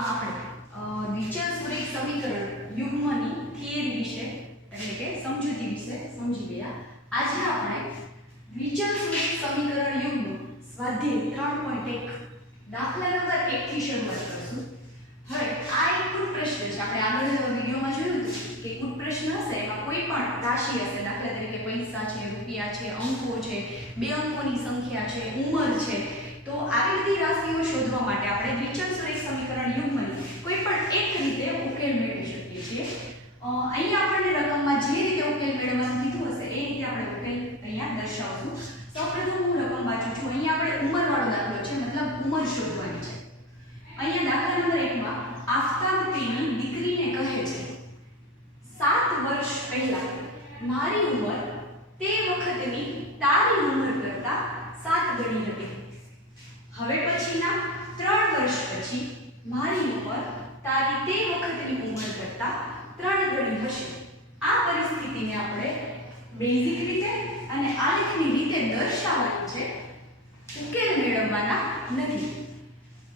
એમાં આપણે દ્વિચલ સમીકરણ યુગ્મની થિયરી વિશે એટલે કે સમજૂતી વિશે સમજી ગયા. આજે આપણે દ્વિચલ સમીકરણ યુગ્મ સ્વાધ્યાય 3.1 દાખલા નંબર 1 થી શરૂઆત કરશું. હવે આ એક કુલ પ્રશ્ન છે. આપણે આગળના વિડિયોમાં જોયું હતું કે કુલ પ્રશ્ન હશે એમાં કોઈ પણ રાશિ હશે, દાખલા તરીકે પૈસા છે, રૂપિયા છે, અંકો છે, બે અંકોની સંખ્યા છે, ઉંમર છે. તો આવી બધી રાશિઓ શોધવા માટે આપણે દ્વિચલ સમીકરણ યુગ્મની કોઈ પણ એક રીતે ઉકેલ મેળવી શકીએ છીએ. અહીંયા આપણને રકમમાં જે રીતે ઉકેલ મેળવવાનું કીધું હશે એ રીતે આપણે ઉકેલ અહીંયા દર્શાવશું. સૌપ્રથમ હું રકમ વાંચું છું. અહીંયા આપણે ઉંમરવાળો દાખલો છે, મતલબ ઉંમર શોધવાની છે. અહીંયા દાખલા નંબર 1 માં આફતાબ તેની દીકરીને કહે છે 7 વર્ષ પહેલા મારી ઉંમર તે વખતની તારી ઉંમર કરતા 7 ગણી હતી. હવે પછીના 3 વર્ષ પછી મારી ઉંમર તારી તે વખતની ઉંમર કરતા 3 ગણી હશે. આ પરિસ્થિતિને આપણે બેઝિક રીતે અને આલેખની રીતે દર્શાવવાની છે, ઉકેલ મેળવવાના નથી.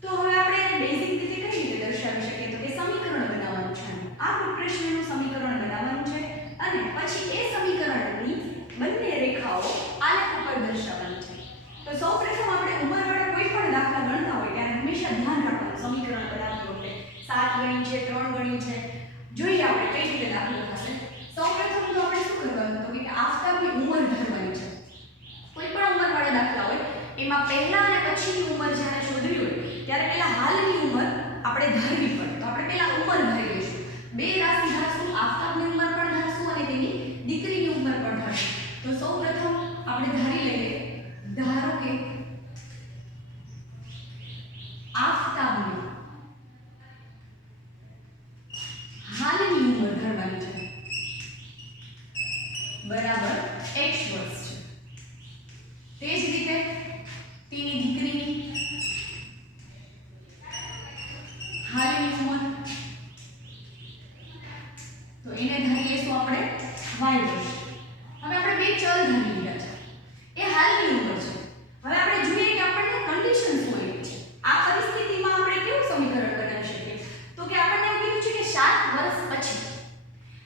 તો હવે આપણે બેઝિક રીતે કઈ રીતે દર્શાવી શકીએ? તો કે સમીકરણ બનાવવાનું છે. આ પ્રશ્નનું સમીકરણ બનાવવાનું છે અને પછી એ સમીકરણની બંને રેખાઓ આલેખ ઉપર દર્શાવવાની છે. તો સૌપ્રથમ આપણે ઉંમરવાળા કોઈ પણ દાખલા ગણતા હોય ત્યારે હંમેશા ધ્યાન રાખવાનું સમીકરણ બનાવવું એટલે 7 ગણી છે, 3 ગણી છે. જોઈએ આપણે કઈ રીતે દાખલો થશે. સૌપ્રથમ તો આપણે શું કરવાનું તો કે આફતાબની ઉંમર ધારવાની છે. કોઈ પણ ઉંમરવાળા દાખલા હોય એમાં પહેલા અને પછીની ઉંમર જ્યારે શોધવી હોય ત્યારે પહેલા હાલની ઉંમર આપણે ધારવી પડે. તો આપણે પહેલા ઉંમર ધારી લઈશું. બે રાશિ ધારશું, આફતાબની ઉંમર પણ ધારશું અને તેની દીકરીની ઉંમર પણ ધારશું. તો સૌપ્રથમ આપણે ધારી લઈએ, ધારો કે આફતાબની હાલની ઉંમર ધારવાની છે બરાબર x વર્ષ છે. તે જ રીતે તેની દીકરીની હાલની ઉંમર તો એને ધારી લઈશું આપણે y વર્ષ. હવે આપણે બે ચલ ધારી લીધા છે. એ હાલની ઉંમર છે. હવે આપણે જોઈએ કે આપણને કન્ડિશન શું આવી છે. આ પરિસ્થિતિમાં આપણે કેવું સમીકરણ બનાવી શકીએ? તો કે આપણને એવું કીધું છે કે 7 વર્ષ પછી.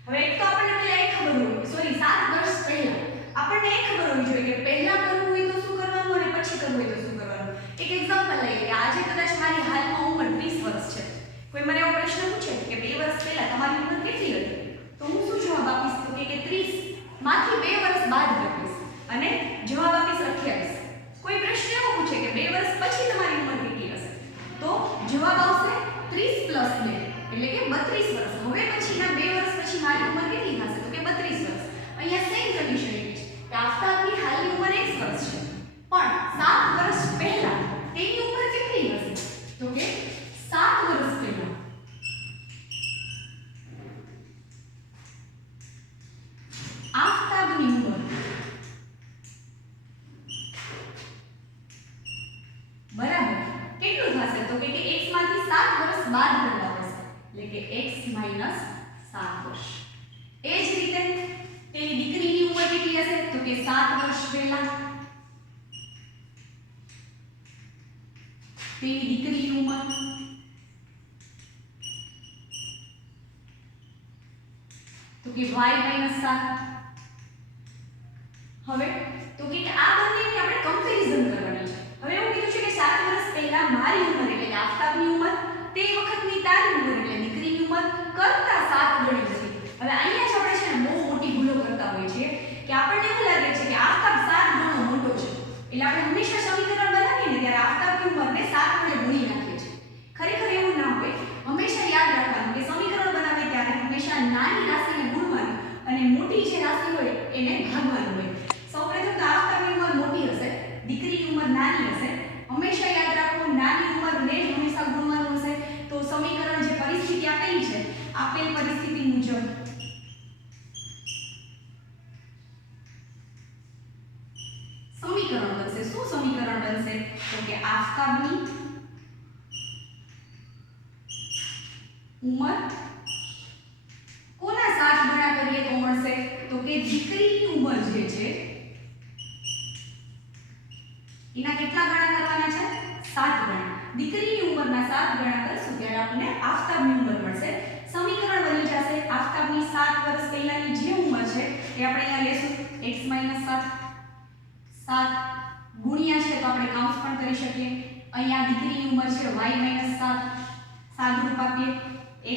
હવે એક તો આપણને પહેલા એ ખબર હોય, સોરી 7 વર્ષ પહેલા આપણને એ ખબર હોવી જોઈએ કે પહેલા કરવું હોય તો શું કરવાનું અને પછી કરવું હોય તો શું કરવાનું. એક એક્ઝામ્પલ લઈએ કે આજે કદાચ મારી હાલમાં ઉંમર 30 વર્ષ છે. કોઈ મને એવો પ્રશ્ન પૂછે કે 2 વર્ષ પહેલા તમારી ઉંમર કેટલી હતી? તો હું શું જવાબ આપીશ? તો કે 30 માંથી 2 વર્ષ બાદ કરીશ અને જવાબ આપીશ 28. કોઈ પ્રશ્ન એવો પૂછે કે 2 વર્ષ પછી તમારી ઉંમર કેટલી હશે? તો જવાબ આવશે 30 + 2 એટલે કે 32 વર્ષ. હવે પછીના 2 વર્ષ પછી મારી ઉંમર કેટલી થશે? તો કે 32 વર્ષ. અહીંયા સેમ કન્ડિશન એવી છે કે આફતાબની હાલની ઉંમર x વર્ષ છે પણ 7 વર્ષ પહેલા તેની ઉંમર કેટલી હશે? તો કે 7 વર્ષ પહેલા આફતાબની ઉંમર બરાબર કેટલું થશે? તો કે x માંથી 7 વર્ષ બાદ કરતા હશે એટલે કે x - 7 વર્ષ. એ જ રીતે તેની દીકરીની ઉંમર કેટલી હશે? તો કે 7 વર્ષ પહેલા તેની દીકરીની ઉંમર તો કે y - 7. હવે તો કે આ બંનેની આપણે કમ્પેરીઝન કરવાની છે. હવે એવું કીધું છે કે 7 વર્ષ પહેલા મારી ઉંમર એટલે કે આફતાબની ઉંમર તે વખતની તારી ઉંમર એટલે દીકરીની ઉંમર કરતા 7 ગણી હતી. હવે અહીંયા જ આપણે છે ને બહુ મોટી ભૂલો કરતા હોઈએ છીએ કે આપણને એવું લાગે છે કે આફતાબ 7 ગણો મોટો છે એટલે આપણે હંમેશા સમીકરણ બનાવીએ ને ત્યારે આફતાબની ઉંમરને 7 વડે ગુણી નાખીએ છીએ. ખરેખર એવું ના હોય. હંમેશા યાદ રાખવાનું કે સમીકરણ બનાવીએ ત્યારે હંમેશા નાની રાશિને ગુણવાની અને મોટી જે રાશિ હોય એને ભાગવાનું હોય. સૌપ્રથમ તો આફતાબની ઉંમર મોટી હશે, દીકરીની ઉંમર નાની હશે. હંમેશા યાદ રાખો નાની ઉંમરને જ હંમેશા ગુણવાનું હશે. તો સમીકરણ જે પરિસ્થિતિ આપેલી છે આપેલ પરિસ્થિતિ મુજબ સમીકરણ બનશે. શું સમીકરણ બનશે? તો કે આફતાબની ઉંમર કોના 7 ગણા કરીએ તો મળશે? તો કે દીકરીની ઉંમર જે છે એના કેટલા ગણા કરવાના છે? 7 ગણા. દીકરીની ઉંમરના 7 ગણા કરશું ત્યારે આપણને આફતાબની ઉંમર મળશે. સમીકરણ બની જશે આફતાબની 7 વર્ષ પહેલાની જે ઉંમર છે એ આપણે અહીંયા લેશું x - 7 7 ગુણ્યા છે તો આપણે કાઉન્સ પણ કરી શકીએ. અહીંયા દીકરીની ઉંમર છે y - 7 સાદુરૂપ આપીએ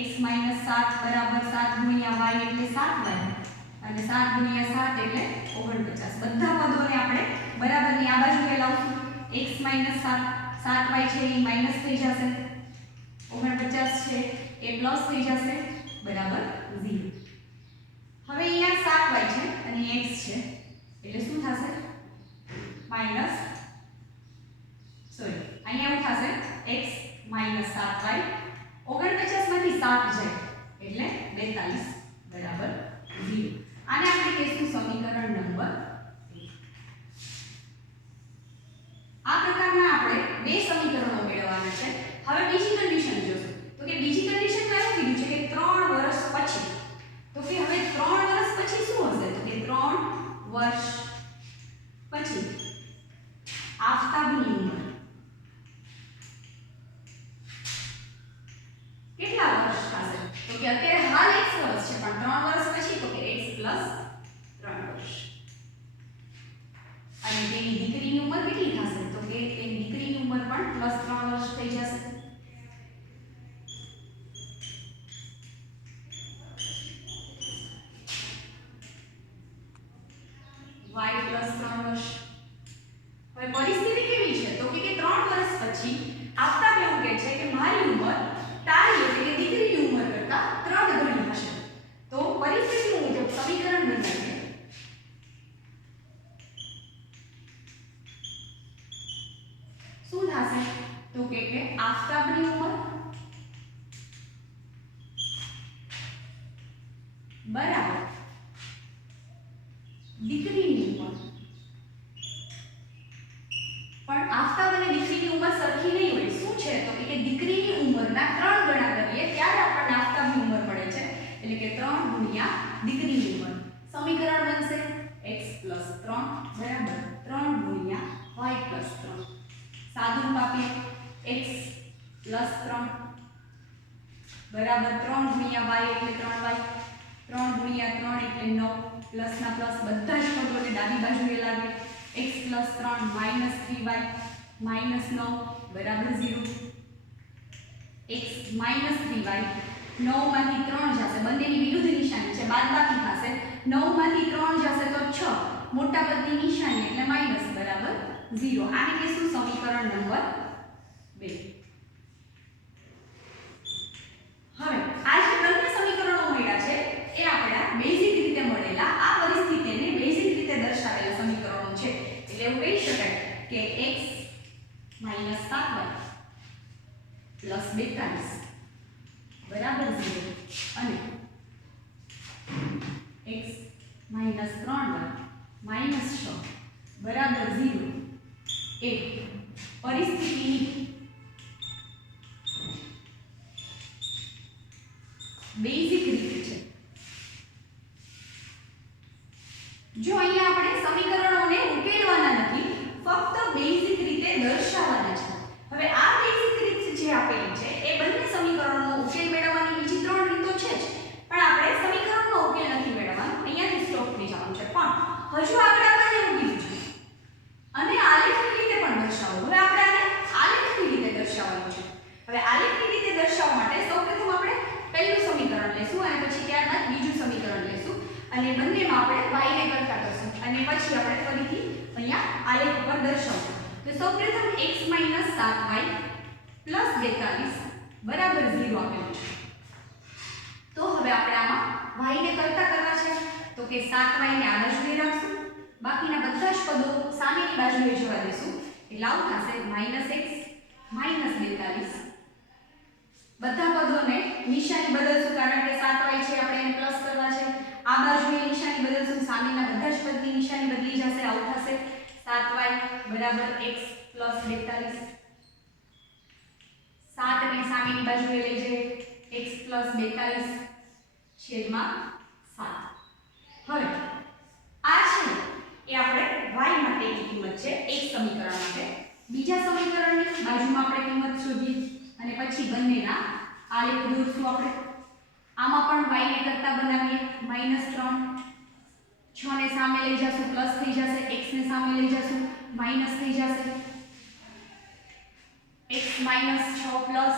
x - 7 બરાબર 7 ગુણ્યા y એટલે 7y અને 7 ગુણ્યા 7 એટલે 49. બધા પદોને આપણે બરાબરની આ બાજુએ લાવશું. x - 7 7y છે એ માઈનસ થઈ જશે, 49 છે એ પ્લસ થઈ જશે બરાબર 0. હવે અહીંયા 7y છે અને x છે એટલે શું થશે માઈનસ સોરી અહીંયા એવું થશે x - 7y 49 માંથી 7 જાય એટલે 42 બરાબર 0. આને આપણે કહીશું સમીકરણ નંબર 1. આ પ્રકારના આપણે બે સમીકરણો મેળવવાના છે. હવે બીજી કન્ડિશન જોશું તો કે બીજી કન્ડિશનમાં એવું કીધું છે કે 3 વર્ષ પછી. તો કે હવે 3 વર્ષ પછી શું હશે તો કે 3 વર્ષ પછી આફતાબની ઉંમર કેટલા વર્ષ થશે તો કે અત્યારે હાલ x વર્ષ છે પણ 3 વર્ષ પછી તો કે x + 3 વર્ષ. અને તેની દીકરીની ઉંમર કેટલી થશે તો કે તેની દીકરીની ઉંમર પણ +3 વર્ષ થઈ જશે. y + 3 વર્ષ. હવે પરિસ્થિતિ કેવી છે તો કે 3 વર્ષ પછી આફતાબ એવું કહે છે કે મારી ઉંમર તારી એટલે કે દીકરીની ઉંમર કરતા 3 ગણી હશે. તો પરિસ્થિતિ મુજબ સમીકરણ બનાવીએ. શું થશે તો કે આફતાબની ઉંમર બરાબર દીકરીની ઉંમર. પણ આફતાબ અને દીકરીની ઉંમર સરખી નહીં હોય. શું છે તો કે દીકરીની ઉંમરના 3 ગણા કરીએ ત્યારે આપણને આફતાબની ઉંમર મળે છે એટલે કે 3 ગુણ્યા દીકરીની ઉંમર. સમીકરણ બનશે x + 3 બરાબર 3 ગુણ્યા y + 3. સાદુરૂપ આપીએ x + 3 બરાબર 3 ગુણ્યા y એટલે 3y 3 ગુણ્યા 3 એટલે 9 પ્લસના પ્લસ બધા જ પદોને ડાબી બાજુએ લાવીએ. x + 3 - 3y -9 બરાબર 0. x - 3y 9 માંથી 3 જશે બંનેની વિરુદ્ધ નિશાની છે બાદબાકી થશે. 9 માંથી 3 જશે તો 6 મોટા પદની નિશાની એટલે માઈનસ બરાબર 0. આને કહીશું સમીકરણ નંબર 2. હવે આ જે બંને સમીકરણો મળ્યા છે એ આપણા બેઝિક રીતે મળેલા આ પરિસ્થિતિને બેઝિક રીતે દર્શાવેલા સમીકરણો છે. એટલે એવું કહી શકાય કે x - 7y + 42 બરાબર 0 અને x - 3y - 6 બરાબર 0 એ પરિસ્થિતિની બેઝિક રીત છે. જો અહીંયા આપણે સમીકરણોને ઉકેલવાના નથી ફક્ત બેઝિક રીતે દર્શાવવાના છે. હવે આ બેઝિક રીત જે આપેલી છે એ બંને સમીકરણોનો ઉકેલ મેળવવાની બીજી 3 રીતો છે જ પણ આપણે સમીકરણનો ઉકેલ નથી મેળવવાનો. અહીંયાથી સ્ટોપ થઈ જવાનું છે. પણ હજુ આગળ આપણે એવું કીધું છે અને આલેખની રીતે પણ દર્શાવો. હવે આપણે આને આલેખની રીતે દર્શાવવાનું છે. હવે આલેખની રીતે દર્શાવવા માટે સૌપ્રથમ આપણે પહેલું સમીકરણ લેશું અને પછી ત્યારબાદ બીજું સમીકરણ લેશું અને બંનેમાં આપણે y ને કરતા કરશું અને પછી આપણે ફરીથી અહીંયા આલેખ ઉપર દર્શાવશું. તો સૌપ્રથમ x - 7y + 42 બરાબર 0 આપેલું છે. તો હવે આપણે આમાં y ને કરતા કરવા છે તો કે 7y ને આ બાજુએ રાખશું બાકીના બધા જ પદો સામેની બાજુએ જવા દેશું એટલે આવું થશે -x - 42 બધા પદોને નિશાની બદલશું કારણ કે 7y છે આપણે એને પ્લસ કરવા છે. આ બાજુએ નિશાની બદલશું સામેના બધા જ પદની નિશાની બદલી જશે આવું થશે 7y બરાબર x + 42 7 ને સામેની બાજુએ લઈ જઈએ x + 42 છેદમાં 7. હવે આ છે એ આપણે y માટેની કિંમત છે એક સમીકરણ માટે. બીજા સમીકરણની બાજુમાં આપણે કિંમત કિંમત શોધીએ અને પછી બંનેના આલેખ દોરશું આપણે. આમાં પણ y ને કરતા બનાવીએ -3, 6 ને સામે લઈ જશું પ્લસ થઈ જશે, x ને સામે લઈ જશું માઈનસ થઈ જશે, x - 6 પ્લસ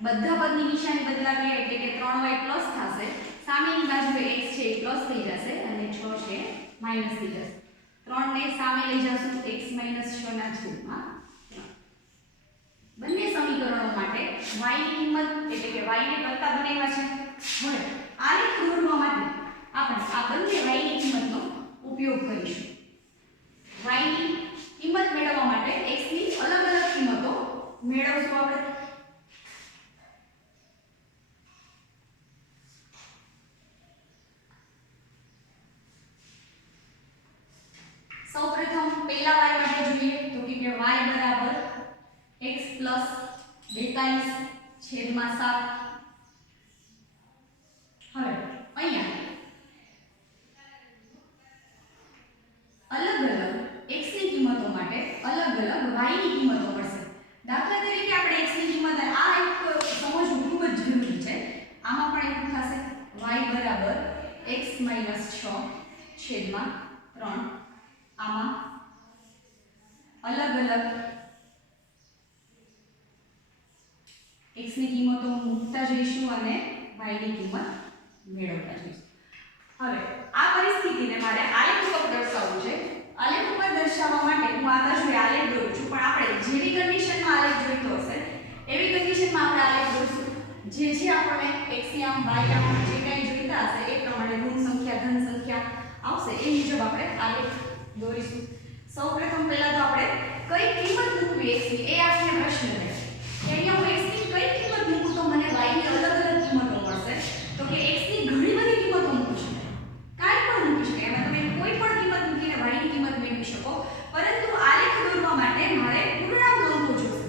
બધા પદની નિશાની બદલાવીએ એટલે કે 3y પ્લસ થશે, સામેની બાજુએ x છે એ પ્લસ થઈ જશે અને 6 છે માઈનસ થઈ જશે. 3 ને સામે લઈ જશું x - 6 ના છેદમાં 3. બંને સમીકરણો માટે y ની કિંમત એટલે કે y ને કરતા બનાવ્યા છે. હવે આલેખ દોરવા માટે આપણે આ બંને y ની કિંમતનો ઉપયોગ કરીશું. y ની કિંમત મેળવવા માટે x ની અલગ અલગ કિંમતો મેળવશું આપણે. સૌપ્રથમ પહેલા y માટે જોઈએ તો કે y બરાબર x પ્લસ 42 છેદમાં 7. હવે અહીંયા અલગ અલગ x ની કિંમતો માટે અલગ અલગ y ની કિંમતો મળશે. દાખલા તરીકે આપણે x ની કિંમત આ એક સમજવું ખૂબ જ જરૂરી છે. આમાં પણ એવું થશે y બરાબર x - 6 છેદમાં 3. આમાં અલગ અલગ x ની કિંમતો મૂકતા જઈશું અને y ની કિંમત મેળવતા જઈશું. હવે આ પરિસ્થિતિને મારે આલેખ ઉપર દર્શાવવું છે. આલેખ ઉપર દર્શાવવા માટે હું આ બાજુએ આલેખ દોરું છું, પણ આપણે જેવી કન્ડિશનમાં આલેખ જોઈતો હશે એવી કન્ડિશનમાં આપણે આલેખ દોરશું. જે આપણને x આમ y આમ જે કંઈ જોઈતા હશે એ પ્રમાણે ઋણ સંખ્યા ધન સંખ્યા આવશે એ મુજબ આપણે આલેખ દોરીશું. સૌપ્રથમ પહેલા તો આપણે કઈ કિંમત મૂકવી x ની એ આપણને પ્રશ્ન રહે કે અહીંયા હું x ની કઈ કિંમત મૂકું તો મને y ની અલગ અલગ કિંમતો મળશે. તો કે x ની ઘણી બધી કિંમતો મૂકી શકાય, કાંઈ પણ મૂકી શકાય, એમાં તમે કોઈ પણ કિંમત મૂકીને y ની કિંમત મેળવી શકો. પરંતુ આલેખ દોરવા માટે મારે પૂર્ણાંક અંકો જોઈશે.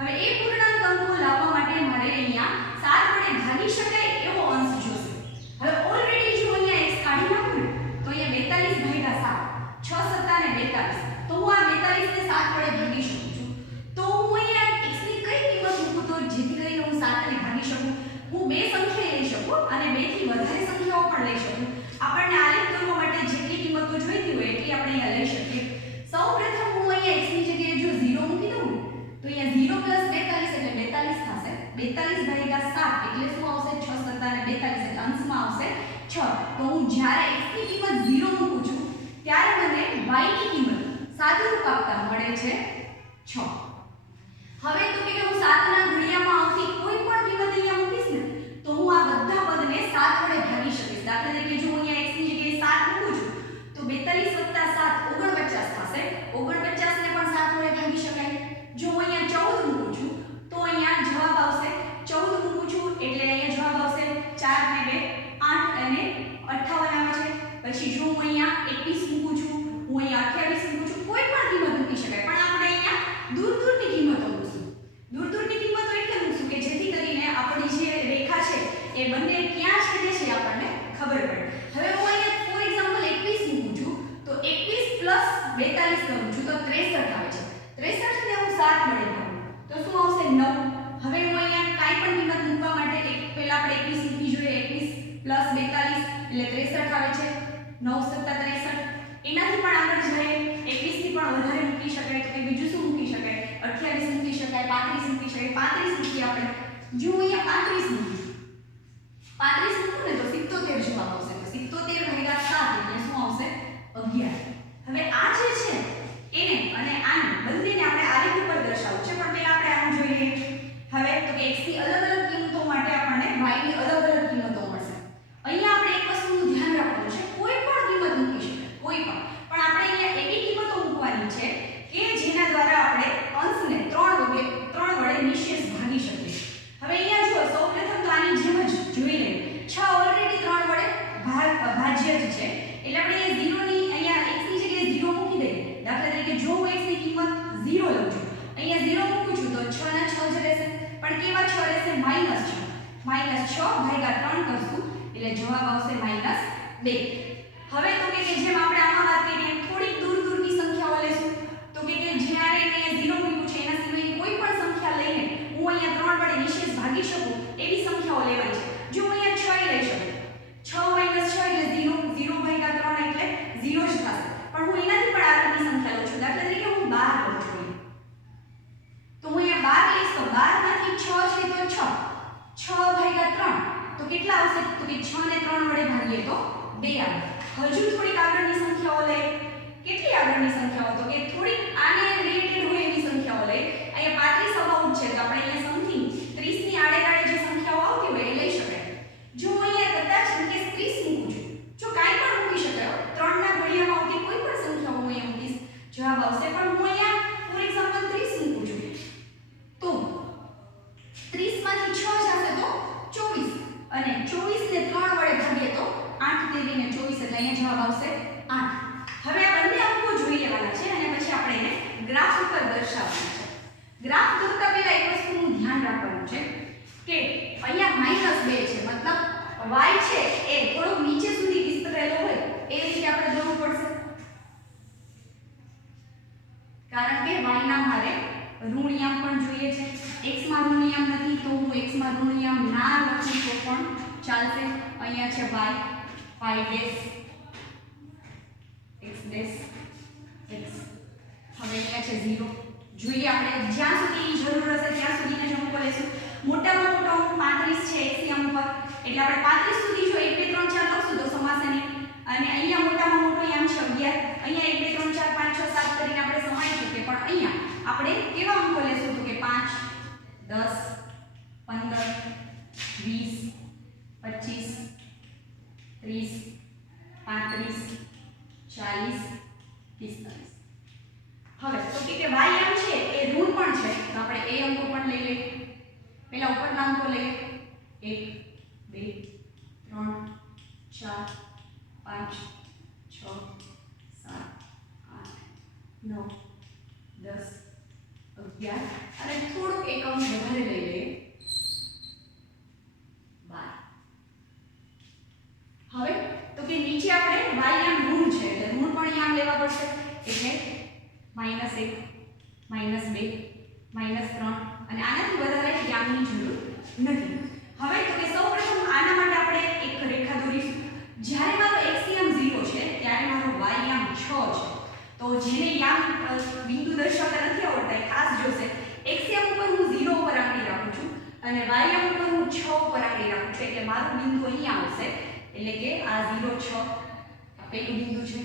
હવે એ પૂર્ણાંક અંકો લાવવા માટે મારે અહીંયા 7 વડે ભાગી શકાય એવો અંશ જોઈશે. હવે ઓલરેડી જો અહીંયા x કાઢી નાખું ને તો અહીંયા 42 ભાગ્યા 7 6 7 ને 42, તો હું આ 42 ને 7 વડે ભાગી શકું છું. તો હું અહીંયા x ની કઈ કિંમત મૂકું તો જેથી કરીને હું 7 ને ભાગી શકું? હું બે સંખ્યા લઈ શકું અને બે થી વધારે સંખ્યાઓ પણ લઈ શકું. આપણને આલેખ દોરવા માટે જેટલી કિંમતો જોઈતી હોય એટલી આપણે અહીંયા લઈ શકીએ. સૌપ્રથમ હું અહીંયા x ની જગ્યાએ જો 0 મૂકી દઉં તો અહીંયા 0 + 42 એટલે 42 થશે. 42 ભાગ્યા 7 એટલે શું આવશે? 6 7 અને 42 એટલે અંશમાં આવશે 6. તો હું જ્યારે x ની કિંમત 0 મૂકું છું ત્યારે મને y ની કિંમત સાદુરૂપ આપતા મળે છે 6. હવે તો કે હું 7 ના ઘડિયામાં આવતી કોઈ પણ કિંમત અહીંયા મૂકીશ ને તો હું આ બધા પદને 7 વડે ભાગી શકીશ. દાખલા તરીકે જો હું અહીંયા x ની જગ્યાએ 7 મૂકું છું તો 42 + 7 49 થશે. 49 ને પણ 7 વડે ભાગી શકાય. જો હું અહીંયા 14 મૂકું છું તો અહીંયા જવાબ આવશે 14 મૂકું છું એટલે અહીંયા જવાબ આવશે 4 ને 2 8 અને 58 આવે છે. પછી જો હું અહીંયા 21 મૂકું છું, હું અહીંયા 28 મૂકું છું, કોઈ પણ કિંમત મૂકી શકાય. પણ આપણે અહીંયા દૂર દૂરની કિંમતો મૂકશું. દૂર દૂરની કિંમતો એટલે મૂકશું કે જેથી કરીને આપણી જે રેખા છે એ બંને ક્યાં છેદે છે આપણને ખબર પડે. હવે હું અહીંયા ફોર એક્ઝામ્પલ 21 મૂકું છું તો 21 + 42 કરું છું તો 63 આવે છે. 63 ને હું 7 વડે ભાગું તો શું આવશે? 9. હવે હું અહીંયા કાંઈ પણ કિંમત મૂકવા માટે પહેલા આપણે 21 મૂકી જોઈએ. 21 + 42 એટલે 63 આવે છે. 9 + 63. એનાથી પણ આગળ જઈએ 21 થી પણ વધારે મૂકી શકાય તો કે બીજું શું મૂકી શકાય? 28 મૂકી શકાય, 35 મૂકી શકાય. 35 મૂકી આપણે. જો અહીંયા 35 મૂકું 35 મૂકું ને તો 77 જવાબ આવશે. 77 ભાગ્યા 7 એટલે શું આવશે? 11. હવે આ જે છે એને અને આને બંનેને આપણે આલેખ ઉપર દર્શાવવું છે, પણ પહેલા આપણે આનું જોઈ લઈએ. હવે તો કે x ની અલગ અલગ કિંમતો માટે આપણને y ની અલગ અલગ કિંમતો મળશે. અહીંયા આપણે એક વસ્તુનું ધ્યાન રાખવાનું છે, કોઈ પણ કિંમત મૂકી શકાય, કોઈ પણ. પણ આપણે અહીંયા એવી કિંમતો મૂકવાની છે કે જેના દ્વારા આપણે અંશને 3 વડે નિશેષ ભાગી શકીએ. હવે અહીંયા જો સૌપ્રથમ તો આની જેમ જ જોઈ લઈએ. 6 ઓલરેડી 3 વડે ભાજ્ય જ છે એટલે આપણે અહીંયા 0 ની અહીંયા x ની જગ્યાએ 0 મૂકી દઈએ. દાખલા તરીકે જો હું x ની કિંમત 0 લઉં છું, અહીંયા 0 મૂકું છું તો 6 ના 6 જ રહેશે. પણ કેવા 6 રહેશે? -6. -6 ભાગ્યા 3 કરશું એટલે જવાબ આવશે -2. હવે તો કે જેમ આપણે આમાં વાત કરીએ થોડીક દૂર દૂરની સંખ્યાઓ લેશું તો કે જ્યારે મેં 0 મૂક્યું છે એના સિવાયની કોઈ પણ સંખ્યા લઈને ભાગી શકું એવી સંખ્યાઓ લેવાની છે। જો હું અહીંયા 6 લઈ શકું, 6 - 6 એટલે 0, 0 ભાગ્યા 3 એટલે 0 જ થશે, પણ હું એનાથી પણ આગળની સંખ્યા લઉં છું। દાખલા તરીકે હું 12 લઉં છું, તો હું અહીંયા 12 લઈશ તો 12 માંથી 6 છે તો 6, 6 ભાગ્યા 3 તો કેટલા આવશે? તો કે 6 ને 3 વડે ભાગીએ તો 2 આવે। હજુ થોડીક આગળની સંખ્યાઓ લે, કેટલી આગળની સંખ્યાઓ? તો કે થોડીક આને રિલેટેડ હોય એવી સંખ્યાઓ લે। અહીંયા 35 અબાઉટ છે તો આપણે અહીંયા સમથિંગ 30 ની આડે જે સંખ્યાઓ આવતી હોય એ લઈ શકાય। જો હું અહીંયા કદાચ અંકે 30 મૂકું છું, જો કાંઈ પણ મૂકી શકાય, 3 ના ઘડિયામાં આવતી કોઈ પણ સંખ્યાઓ હું અહીંયા મૂકીશ, જવાબ આવશે। પણ હું અહીંયા ફોર એક્ઝામ્પલ 30 મૂકું છું તો 30 માંથી 6 જશે તો 24, અને 24 ને 3 વડે ભાગીએ તો 8 તેરી ને 24 એટલે અહીંયા જવાબ આવશે 8। હવે આ બંને અંકો જોઈ લેવાના છે અને પછી આપણે એને ગ્રાફ ઉપર દર્શાવવાના છે। ગ્રાફ દોરતા પહેલા એક વસ્તુનું ધ્યાન રાખવાનું છે કે અહીંયા -2 છે, મતલબ y છે એ થોડોક નીચે સુધી વિસ્તરેલો હોય એ રીતે આપણે દોરવું પડશે, કારણ કે y ના મારે ઋણયામ પણ જોઈએ છે। x માં ઋણયામ નથી તો હું x માં ઋણયામ ના લખું તો પણ ચાલશે। અહીંયા છે y, y dash, x dash, x, હવે અહીંયા છે 0। જોઈએ આપણે જ્યાં સુધી જરૂર હશે ત્યાં સુધીના જ અંકો લેશું। મોટામાં મોટો અંક 35 છે એક્સિયમ ઉપર, એટલે આપણે 35 સુધી જો 1 2 3 4 લખશું તો સમાસની, અને અહીંયા મોટામાં મોટો યામ છે 11, અહીંયા 1 2 3 4 5 6 7 કરીને આપણે સમાઈ શકીએ, પણ અહીંયા આપણે કેવા અંકો લેશું? તો કે 5 10 15 20 25 30 35 40 45। હવે તો કે y આમ છે એ ઋણ પણ છે તો આપણે એ અંકો પણ લઈ લઈએ। પહેલા ઉપરના અંકો લઈએ, 1 2 3 4 5 6 7 8 9 10 11 અને થોડુંક એક અંક વધારે લઈ લઈએ, 12। હવે તો કે નીચે આપણે y આમ ઋણ છે એટલે ઋણ પણ અહીંયા લેવા પડશે, એટલે -1 -2 -3 અને આનાથી વધારે યામની જરૂર નથી। હવે તો કે સૌપ્રથમ આના માટે આપણે એક રેખા દોરીશું। જ્યારે મારો x યામ 0 છે ત્યારે મારો y યામ 6 છે, તો જેને યામ બિંદુ દર્શાવતા નથી આવડતા એ ખાસ જોશે। x યામ ઉપર હું 0 ઉપર આંગળી રાખું છું અને y યામ ઉપર હું 6 ઉપર આંગળી રાખું છું, એટલે મારું બિંદુ અહીંયા આવશે, એટલે કે આ 0 6 આ પહેલું બિંદુ છે।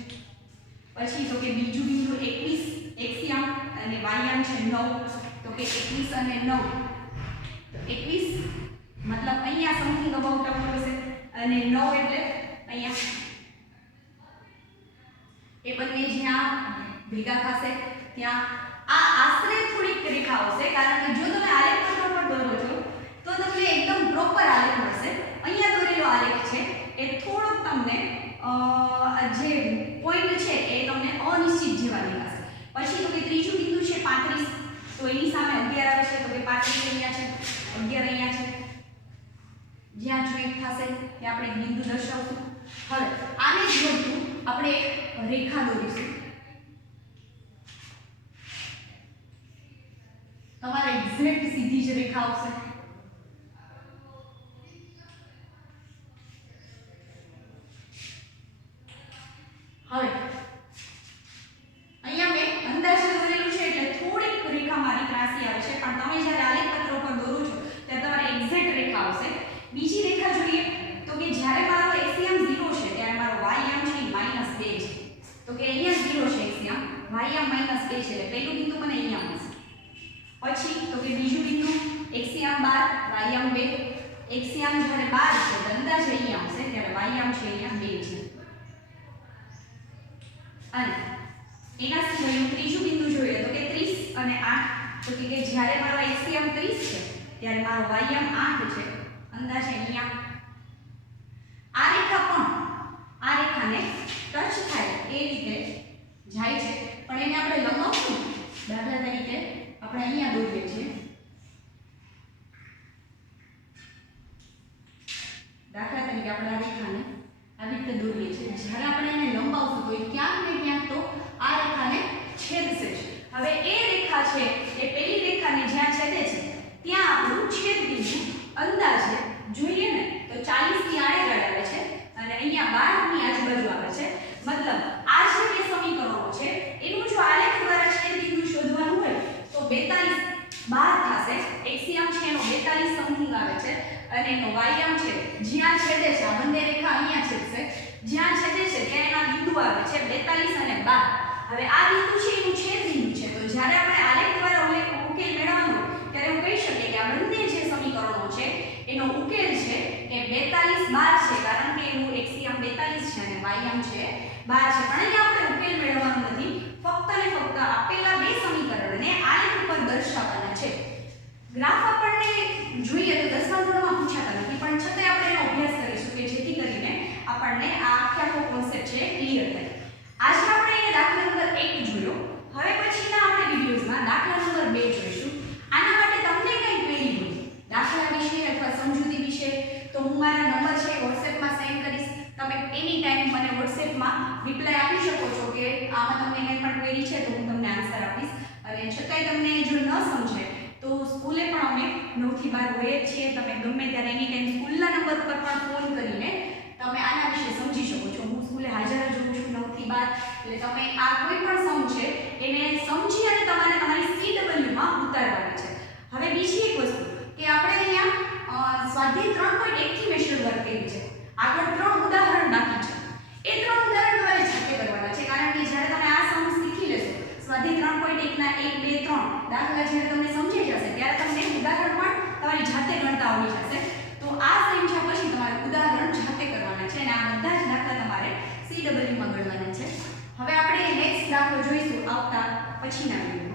પછી તો કે બીજું બિંદુ 21 x યામ અને y યામ છે 9, તો કે 21 અને 9 તો 21 મતલબ અહીંયા સમથિંગ અબાઉટ આવતું હશે, અને 9 એટલે અહીંયા એ બંને જ્યાં ભેગા થશે ત્યાં આ આશરે થોડીક રેખા આવશે, કારણ કે જો તમે આલેખ પત્ર પર દોરો છો તો તમને એકદમ પ્રોપર આલેખ મળશે। અહીંયા દોરેલો આલેખ છે એ થોડોક તમને જે પોઈન્ટ છે એ તમને અનિશ્ચિત જેવા દેખાશે। પછી તો કે ત્રીજું બિંદુ છે 35, તો એની સામે 11 આવે છે, તો કે 35 અહીંયા છે, 11 અહીંયા છે, જ્યાં જોઈન્ટ થશે ત્યાં આપણે એક બિંદુ દર્શાવશું। હવે આને જોડતું આપણે એક રેખા દોરીશું। તમારે એક્ઝેક્ટ સીધી જ રેખા આવશે। હવે અહીંયા મેં અંદાજે દોરેલું છે એટલે થોડીક રેખા મારી ત્રાસી આવે છે, પણ તમે જ્યારે આલેખ પત્ર ઉપર દોરો છો ત્યારે તમારે એક્ઝેક્ટ રેખા આવશે। બીજી રેખા જોઈએ તો કે જ્યારે મારો x યામ 0 છે ત્યારે મારો y યામ છે -2 છે, તો કે અહીંયા 0 છે x યામ, y યામ -2 છે, એટલે પહેલું બિંદુ મને અહીંયા મળશે। પછી તો કે બીજું બિંદુ x યામ 12 y યામ 2, x યામ જ્યારે 12 છે તો અંદાજે અહીંયા આવશે, ત્યારે y યામ છે અહીંયા 2 છે। અને એના સિવાયનું ત્રીજું બિંદુ જોઈએ તો કે 30 અને 8, તો કે જ્યારે મારો x યામ 30 છે ત્યારે મારો y યામ 8 છે, અંદાજે અહીંયા આ રેખા પણ આ રેખાને ટચ થાય એ રીતે જાય છે, પણ એને આપણે લંબાવશું। દાખલા તરીકે આપણે અહીંયા દોરીએ છીએ, દાખલા તરીકે આપણે આ રેખાને આવી રીતે દોરીએ છીએ, જ્યારે આપણે એને લંબાવશું તો એ ક્યાંક ને ક્યાંક તો આ રેખાને છેદશે જ। હવે એ રેખા છે એ પેલી રેખાને જ્યાં છેદે છે ત્યાં આપણું છેદ બિંદુ પાસે એક્સિયમ છે એનો 42 સમથિંગ આવે છે અને એનો વાયમ છે જ્યાં છેદે છે આ બંને રેખા અહીંયા છેદશે જ્યાં છેદે છે ત્યાં એના બિંદુ આવે છે 42 અને 12 હવે આ બિંદુ છે એનું છેદ બિંદુ છે તો જ્યારે આપણે આલેખ દ્વારા ઉકેલ મેળવવાનો ત્યારે હું કહી શકીએ કે આ બંને જે સમીકરણો છે એનો ઉકેલ છે એ 42 12 છે કારણ કે એનું એક્સિયમ 42 છે અને વાયમ છે 12 છે પણ અહીંયા આપણે ઉકેલ મેળવવાનો નથી ફક્ત ને ફક્ત આપેલા બે સમીકરણને આલેખ ઉપર દર્શાવવાના છે ગ્રાફ આપણને જોઈએ તો 10મા ધોરણમાં પૂછાતા નથી પણ છતાંય આપણે એનો અભ્યાસ કરીશું કે જેથી કરીને આપણને આ આખો કોન્સેપ્ટ છે ક્લિયર થાય આજે આપણે અહીંયા દાખલા નંબર 1 જોયો હવે પછીના આપણે વિડિયોઝમાં દાખલા નંબર 2 જોઈશું આના માટે તમને કઈ ક્વેરી હોય દાખલા વિશે અથવા સમજૂતી વિશે તો હું મારા નંબર છે WhatsApp માં સેન્ડ કરીશ તમે એની ટાઈમ મને WhatsApp માં રિપ્લાય આપી શકો છો કે આમાં તમને કંઈ પણ ક્વેરી છે તો હું તમને આન્સર આપીશ અને છતાંય તમને જો ન સમજે તો સ્કૂલે પણ અમે 9 થી 12 હોઈએ છીએ તમે ગમે ત્યારે એની ટાઈમ સ્કૂલના નંબર પર પણ ફોન કરીને તમે આના વિશે સમજી શકો છો હું સ્કૂલે હાજર જ હોઉં છું 9 થી 12 એટલે તમે આ કોઈ પણ સમ છે એને સમજી અને તમારે તમારી CW માં ઉતારવાના છે હવે બીજી એક વસ્તુ કે આપણે અહીંયા સ્વાધ્યાય 3.1 થી મેં શરૂઆત કરી છે આગળ 3 ઉદાહરણ બાકી છે એ 3 ઉદાહરણ તમારે જાતે કરવાના છે કારણ કે જ્યારે તમે આ સમ શીખી લેશો સ્વાધ્યાય 3.1 ના 1 2 3 દાખલા જ્યારે તમને સમજાઈ જશે ત્યારે તમને ઉદાહરણ પણ તમારી જાતે ગણતા આવડી જશે તો આ સમજ્યા પછી તમારે ઉદાહરણ જાતે કરવાના છે અને આ બધા જ દાખલા તમારે CW માં ગણવાના છે હવે આપણે નેક્સ્ટ દાખલો જોઈશું આવતા પછીના વિડિયો